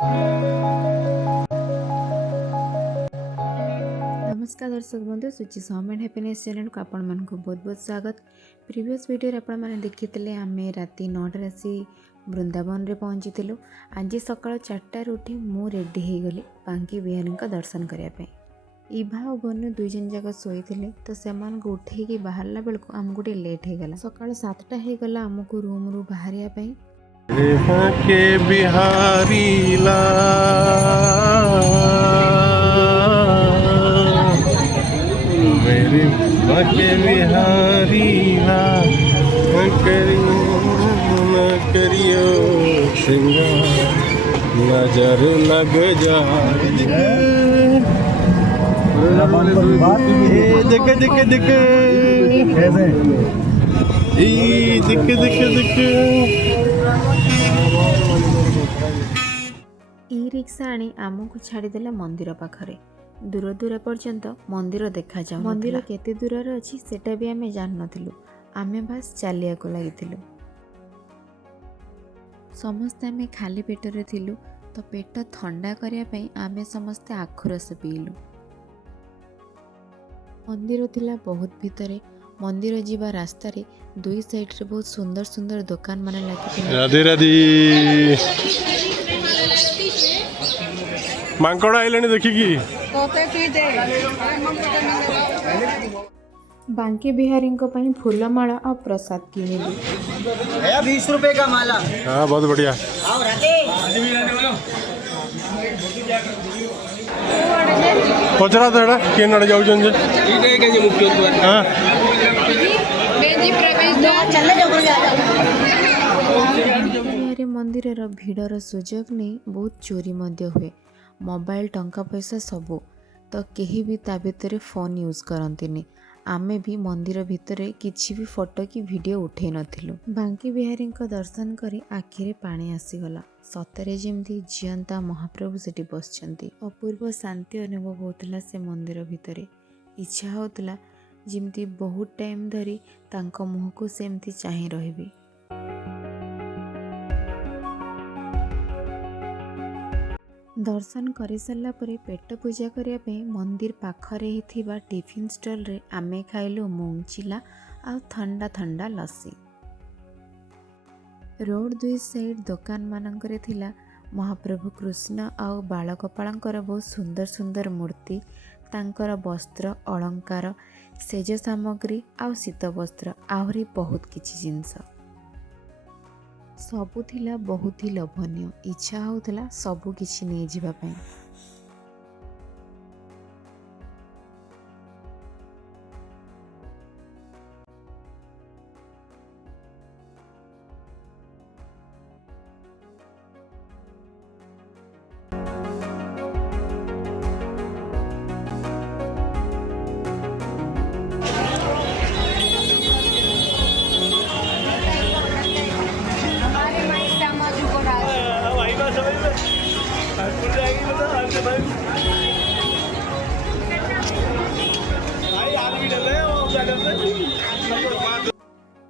नमस्कार दर्शक बंधु सूची सम एंड हैप्पीनेस चैनल को आपण मानक बहुत बहुत स्वागत। प्रीवियस वीडियो रे आपण माने देखिथिले आमे राति 9 आसी वृंदावन रे पहुंची थिलु। आज सकाळ 4 उठी मु रेडी हे गली बांकी बिहारी का दर्शन करिया पे। इभा और गनु दुई जन जगह सोई थिले तो सेमान को उठे के बाहरला बेल को हम गोटे लेट हे गला। सकाळ 7टा हे गला हमको रूम रू बाहरिया पे। के बिहारी ला मेरे के बिहारी ला करियो श्रृंगार नजर लग जाए। देखे देखे देखे देखे देखे देखे ई रिक्शा आनी आमको छाड़ीदेला मंदिर पाखरे। दूर दूर पर्यंत मंदिर देखा जाऊ। मंदिर केते दूर अच्छी सेटा भी आमे जान नथिलु। आमे बस चलिया को लागिथिलु। समस्ते आमे खाली पेटरे थिलु तो पेट ठंडा करिया पई आमे समस्ते आखुरस पीलु। मंदिर थिला बहुत भितरे। मंदिर जीवा रास्ता रे दुई साइड रे बहुत सुंदर सुंदर दुकान माने लागिथिले। राधे राधे मांकड़ आइले देखिकी बांके बिहारी को पई फूलमाला और प्रसाद किनिली। 20 रुपए का माला। हाँ बहुत बढ़िया। पचरा तो एड़ा के नड़ जाउ जन जे हां बेजी प्रवेश द्वार चले बिहारी मंदिर भिड़र सुजोग नहीं बहुत चोरी मध्य हुए। मोबाइल टंका पैसा सबू तो केही भी ता भितर फोन यूज करंतिनी। आमे भी मंदिर भितर किछि भी फोटो की वीडियो उठे नथिलु। बांकी बिहारी को दर्शन करी आखिरे पानी आसीगला। सतरे जेमती जियंता महाप्रभु सेठी बसचंती। अपूर्व शांति अनुभव होतला से मंदिर भितर। इच्छा होतला जेमती बहुत टाइम धरी तांको मुह को सेमती चाहि रहिबी। दर्शन कर सारा पर पेट पूजा करने मंदिर पाखरे हिथिबा टिफिन स्टॉल रे आमे खाइलु मूंग चिला आ ठंडा ठंडा लस्सी। रोड दुई साइड दुकान मानकरे थिला महाप्रभु कृष्ण आ बालगोपालंकर बहुत सुंदर सुंदर मूर्ति, तांकर वस्त्र अलंकार, सेज सामग्री आ शीत वस्त्र आहरी बहुत किछि जिनस सबु थिला बहुत ही लोभनीय। इच्छा होतला सबु किछि नै जिबा पई।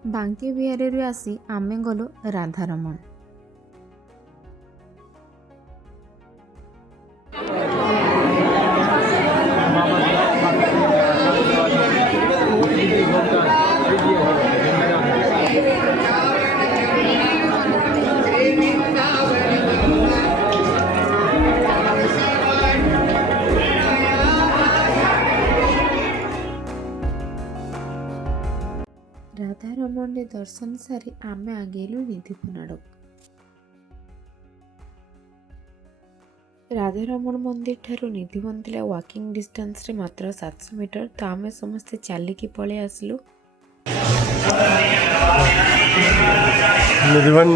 बांके बिहारी रे आसी आमे गलो राधारमण। राधारमण रे दर्शन सारी आमे आगेलु निधिपुन आड़क। राधारमण मंदिर ठारू निधिवन थिला वॉकिंग डिस्टेंस रे मात्र 700 मीटर। तो आमे समस्ते चलिकी पळे आसलु। निधिवन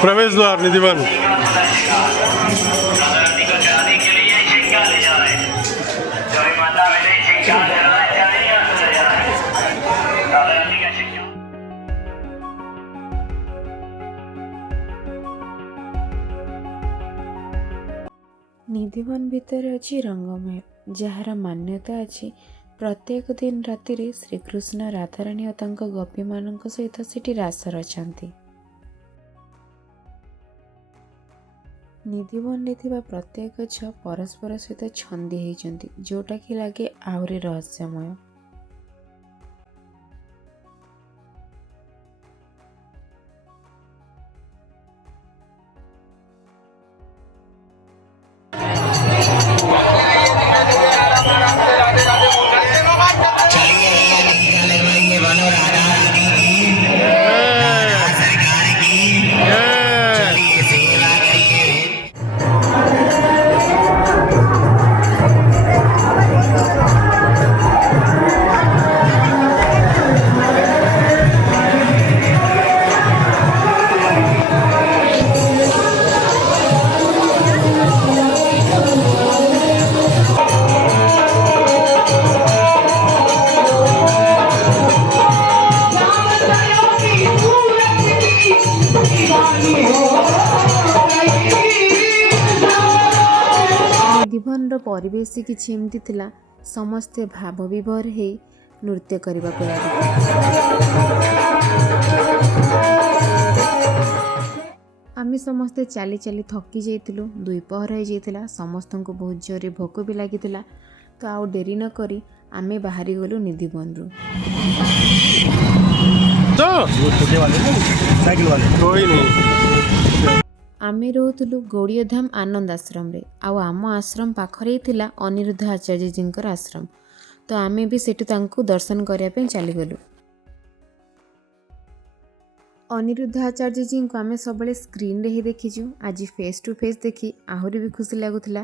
प्रवेश द्वार निधिवन। निधिवन भितर अच्छी रंगमय जार मान्यता अच्छी प्रत्येक दिन राति श्रीकृष्ण राधाराणी और गोपी मान सहित सेठी रास रचंती। ନିଧିବନରେ ଥିବା ପ୍ରତ୍ୟେକ ଗଛ ପରସ୍ପର ସହିତ ଛନ୍ଦି ହେଇଛନ୍ତି, ଯେଉଁଟାକି ଲାଗେ ଆହୁରି ରହସ୍ୟମୟ। ନିଧିବନର ପରିବେଶ କିଛି ଏମିତି ଥିଲା, ସମସ୍ତେ ଭାବ ବିଭୋର ହେଇ ନୃତ୍ୟ କରିବାକୁ ଲାଗିଲେ। ଆମେ ସମସ୍ତେ ଚାଲି ଚାଲି ଥକି ଯାଇଥିଲୁ, ଦ୍ୱିପହର ହେଇଯାଇଥିଲା, ସମସ୍ତଙ୍କୁ ବହୁତ ଜୋରରେ ଭୋକ ବି ଲାଗିଥିଲା। ତ ଆଉ ଡେରି ନ କରି ଆମେ ବାହାରି ଗଲୁ ନିଧିବନରୁ। कोई नहीं। ଆମେ ରହୁଥିଲୁ ଗୌଡ଼ିୟଧାମ ଆନନ୍ଦ ଆଶ୍ରମରେ, ଆଉ ଆମ ଆଶ୍ରମ ପାଖରେ ହିଁ ଥିଲା ଅନିରୁଦ୍ଧ ଆଚାର୍ଯ୍ୟଜୀଙ୍କର ଆଶ୍ରମ। ତ ଆମେ ବି ସେଠୁ ତାଙ୍କୁ ଦର୍ଶନ କରିବା ପାଇଁ ଚାଲିଗଲୁ। ଅନିରୁଦ୍ଧ ଆଚାର୍ଯ୍ୟଜୀଙ୍କୁ ଆମେ ସବୁବେଳେ ସ୍କ୍ରିନ୍ରେ ହିଁ ଦେଖିଛୁ, ଆଜି ଫେସ୍ ଟୁ ଫେସ୍ ଦେଖି ଆହୁରି ବି ଖୁସି ଲାଗୁଥିଲା।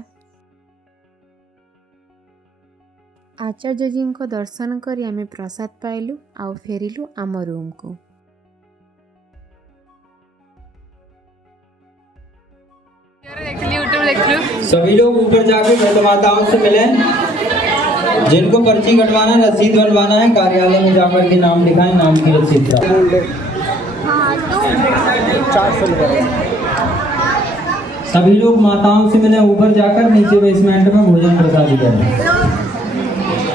ଆଚାର୍ଯ୍ୟଜୀଙ୍କ ଦର୍ଶନ କରି ଆମେ ପ୍ରସାଦ ପାଇଲୁ ଆଉ ଫେରିଲୁ ଆମ ରୁମ୍କୁ। सभी लोग ऊपर जाकर वृद्ध माताओं से मिलें। जिनको पर्ची कटवाना है, रसीद बनवाना है, कार्यालय में जाकर के नाम लिखाएं, नाम की रसीद प्राप्त। सभी लोग माताओं से मिलें, ऊपर जाकर नीचे बेसमेंट में भोजन प्रसाद करें।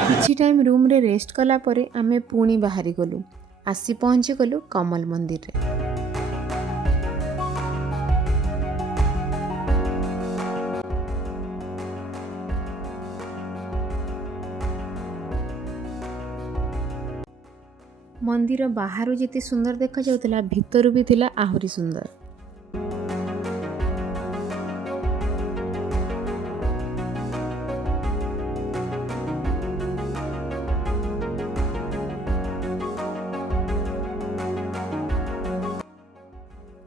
କିଛି ଟାଇମ୍ ରୁମ୍ରେ ରେଷ୍ଟ କଲା ପରେ ଆମେ ପୁଣି ବାହାରି ଗଲୁ, ଆସି ପହଞ୍ଚିଗଲୁ କମଲ ମନ୍ଦିରରେ। ମନ୍ଦିର ବାହାରୁ ଯେତେ ସୁନ୍ଦର ଦେଖାଯାଉଥିଲା, ଭିତରୁ ବି ଥିଲା ଆହୁରି ସୁନ୍ଦର।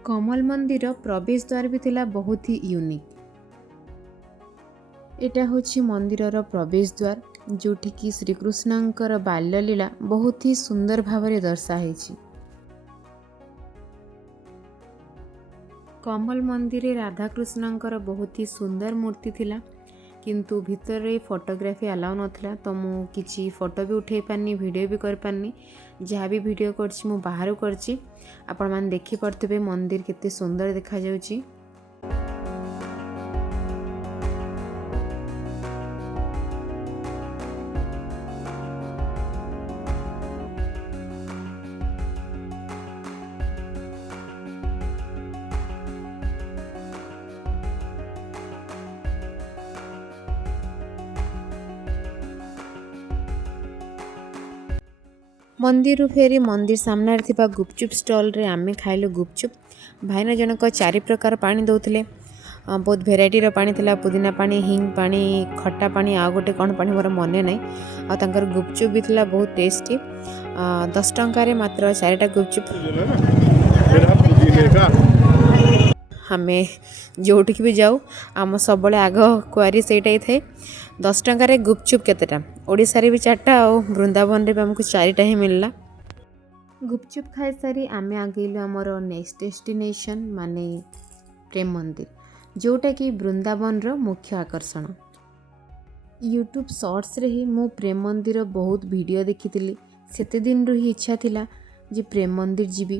କମଲ ମନ୍ଦିର ପ୍ରବେଶ ଦ୍ୱାର ବି ଥିଲା ବହୁତ ହି ୟୁନିକ୍। ଏଇଟା ହେଉଛି ମନ୍ଦିରର ପ୍ରବେଶ ଦ୍ୱାର, ଯେଉଁଠିକି ଶ୍ରୀକୃଷ୍ଣଙ୍କର ବାଲ୍ୟଲୀଳା ବହୁତ ହି ସୁନ୍ଦର ଭାବରେ ଦର୍ଶାହେଇଛି। କମଲ ମନ୍ଦିରରେ ରାଧାକୃଷ୍ଣଙ୍କର ବହୁତ ହି ସୁନ୍ଦର ମୂର୍ତ୍ତି ଥିଲା, କିନ୍ତୁ ଭିତରେ ଫଟୋଗ୍ରାଫି ଆଲାଉ ନଥିଲା। ତ ମୁଁ କିଛି ଫଟୋ ବି ଉଠାଇ ପାରିନି, ଭିଡ଼ିଓ ବି କରିପାରିନି। ଯାହା ବି ଭିଡ଼ିଓ କରିଛି ମୁଁ ବାହାରୁ କରିଛି। ଆପଣମାନେ ଦେଖିପାରୁଥିବେ ମନ୍ଦିର କେତେ ସୁନ୍ଦର ଦେଖାଯାଉଛି। ମନ୍ଦିରରୁ ଫେରି ମନ୍ଦିର ସାମ୍ନାରେ ଥିବା ଗୁପଚୁପ୍ ଷ୍ଟଲ୍ରେ ଆମେ ଖାଇଲୁ ଗୁପଚୁପ୍। ଭାଇନା ଜଣକ 4 ପ୍ରକାର ପାଣି ଦେଉଥିଲେ, ବହୁତ ଭେରାଇଟିର ପାଣି ଥିଲା, ପୁଦିନା ପାଣି, ହିଙ୍ଗ ପାଣି, ଖଟା ପାଣି, ଆଉ ଗୋଟେ କ'ଣ ପାଣି ମୋର ମନେ ନାହିଁ। ଆଉ ତାଙ୍କର ଗୁପଚୁପ୍ ବି ଥିଲା ବହୁତ ଟେଷ୍ଟି। 10 ଟଙ୍କାରେ ମାତ୍ର 4ଟା ଗୁପଚୁପ୍। ଆମେ ଯେଉଁଠିକି ବି ଯାଉ ଆମ ସବୁବେଳେ ଆଗ କୁଆରି ସେଇଟା ହିଁ ଥାଏ, 10 ଟଙ୍କାରେ ଗୁପଚୁପ୍ କେତେଟା। ଓଡ଼ିଶାରେ ବି 4ଟା ଆଉ ବୃନ୍ଦାବନରେ ବି ଆମକୁ 4ଟା ହିଁ ମିଳିଲା। ଗୁପଚୁପ୍ ଖାଇସାରି ଆମେ ଆଗେଇଲୁ ଆମର ନେକ୍ସଟ ଡେଷ୍ଟିନେସନ୍ ମାନେ ପ୍ରେମ ମନ୍ଦିର, ଯେଉଁଟାକି ବୃନ୍ଦାବନର ମୁଖ୍ୟ ଆକର୍ଷଣ। ୟୁଟ୍ୟୁବ୍ ସର୍ଟସରେ ହିଁ ମୁଁ ପ୍ରେମ ମନ୍ଦିର ବହୁତ ଭିଡ଼ିଓ ଦେଖିଥିଲି। ସେତେ ଦିନରୁ ହିଁ ଇଚ୍ଛା ଥିଲା ଯେ ପ୍ରେମ ମନ୍ଦିର ଯିବି,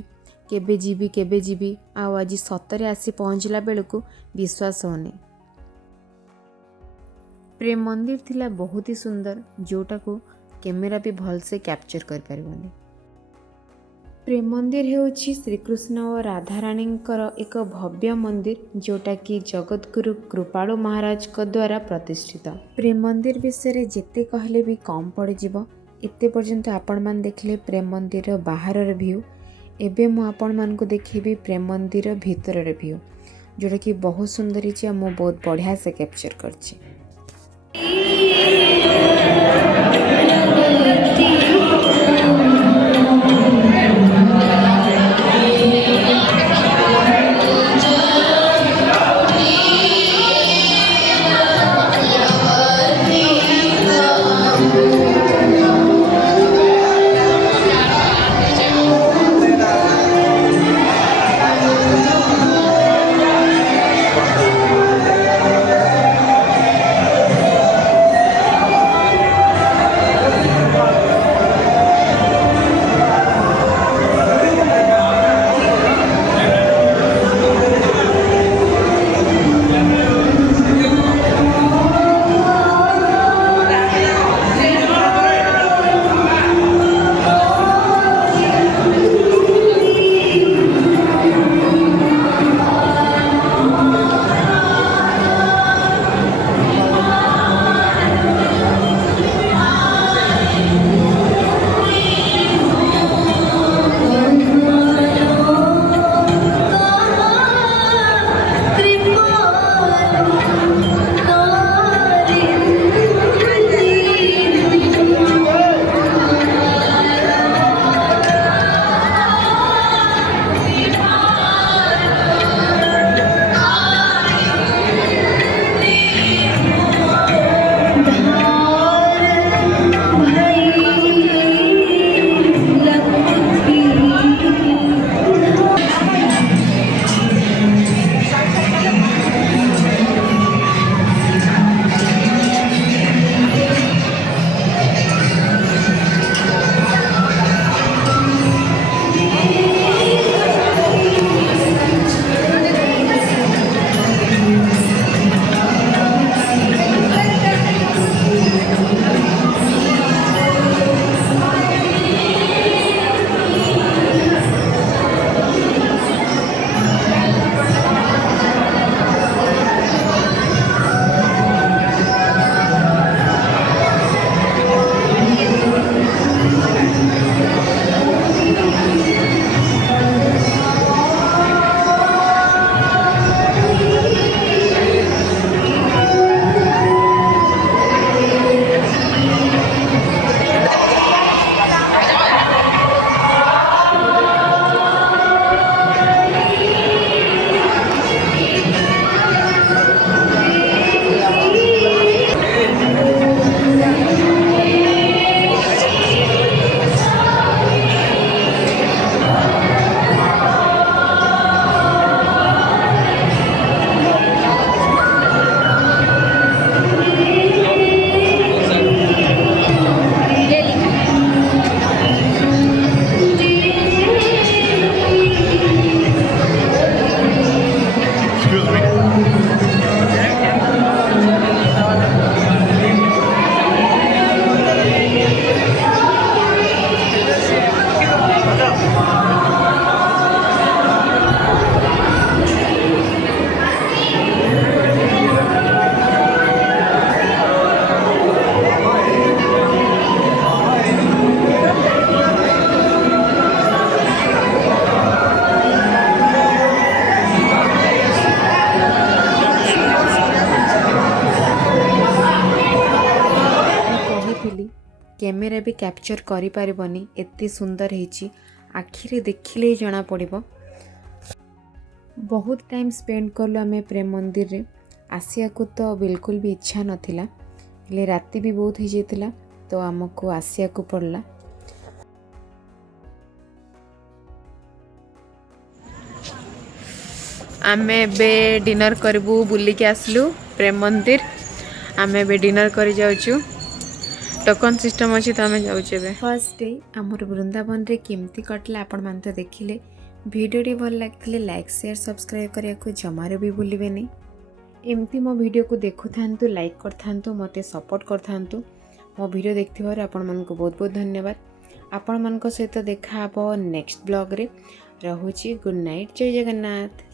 କେବେ ଯିବି କେବେ ଯିବି, ଆଉ ଆଜି ସତରେ ଆସି ପହଞ୍ଚିଲା ବେଳକୁ ବିଶ୍ୱାସ ହେଉନି। ପ୍ରେମ ମନ୍ଦିର ଥିଲା ବହୁତ ହି ସୁନ୍ଦର, ଯେଉଁଟାକୁ କ୍ୟାମେରା ବି ଭଲସେ କ୍ୟାପଚର୍ କରିପାରିବନି। ପ୍ରେମ ମନ୍ଦିର ହେଉଛି ଶ୍ରୀକୃଷ୍ଣ ଓ ରାଧାରାଣୀଙ୍କର ଏକ ଭବ୍ୟ ମନ୍ଦିର ଯେଉଁଟାକି ଜଗତଗୁରୁ କୃପାଳୁ ମହାରାଜଙ୍କ ଦ୍ୱାରା ପ୍ରତିଷ୍ଠିତ। ପ୍ରେମ ମନ୍ଦିର ବିଷୟରେ ଯେତେ କହିଲେ ବି କମ୍ ପଡ଼ିଯିବ। ଏତେ ପର୍ଯ୍ୟନ୍ତ ଆପଣମାନେ ଦେଖିଲେ ପ୍ରେମ ମନ୍ଦିରର ବାହାରର ଭ୍ୟୁ। ଏବେ ମୁଁ ଆପଣମାନଙ୍କୁ ଦେଖେଇବି ପ୍ରେମ ମନ୍ଦିର ଭିତରର ଭ୍ୟୁ, ଯେଉଁଟାକି ବହୁତ ସୁନ୍ଦର ହେଇଛି ଆଉ ମୁଁ ବହୁତ ବଢ଼ିଆ ସେ କ୍ୟାପଚର୍ କରିଛି। କ୍ୟାମେରା ବି କ୍ୟାପଚର୍ କରିପାରିବନି, ଏତେ ସୁନ୍ଦର ହେଇଛି। ଆଖିରେ ଦେଖିଲେ ହିଁ ଜଣାପଡ଼ିବ। ବହୁତ ଟାଇମ୍ ସ୍ପେଣ୍ଡ କଲୁ ଆମେ ପ୍ରେମ ମନ୍ଦିରରେ। ଆସିବାକୁ ତ ବିଲକୁଲ ବି ଇଚ୍ଛା ନଥିଲା, ହେଲେ ରାତି ବି ବହୁତ ହେଇଯାଇଥିଲା ତ ଆମକୁ ଆସିବାକୁ ପଡ଼ିଲା। ଆମେ ଏବେ ଡିନର କରିବୁ, ବୁଲିକି ଆସିଲୁ ପ୍ରେମ ମନ୍ଦିର। ଆମେ ଏବେ ଡିନର କରି ଯାଉଛୁ। ଟୋକନ୍ ସିଷ୍ଟମ୍ ଅଛି ତ ଆମେ ଯାଉଛୁ ଏବେ। ଫର୍ଷ୍ଟ ଡେ ଆମର ବୃନ୍ଦାବନରେ କେମିତି କଟିଲା ଆପଣମାନେ ତ ଦେଖିଲେ। ଭିଡ଼ିଓଟି ଭଲ ଲାଗିଥିଲେ ଲାଇକ୍ ସେୟାର ସବସ୍କ୍ରାଇବ୍ କରିବାକୁ ଜମାରୁ ବି ଭୁଲିବେନି। ଏମିତି ମୋ ଭିଡ଼ିଓକୁ ଦେଖୁଥାନ୍ତୁ, ଲାଇକ୍ କରିଥାନ୍ତୁ, ମୋତେ ସପୋର୍ଟ କରିଥାନ୍ତୁ। ମୋ ଭିଡ଼ିଓ ଦେଖିଥିବାରୁ ଆପଣମାନଙ୍କୁ ବହୁତ ବହୁତ ଧନ୍ୟବାଦ। आपण मान सहित देखा नेक्स्ट ब्लॉग रे। रहुची गुड नाइट, जय जगन्नाथ।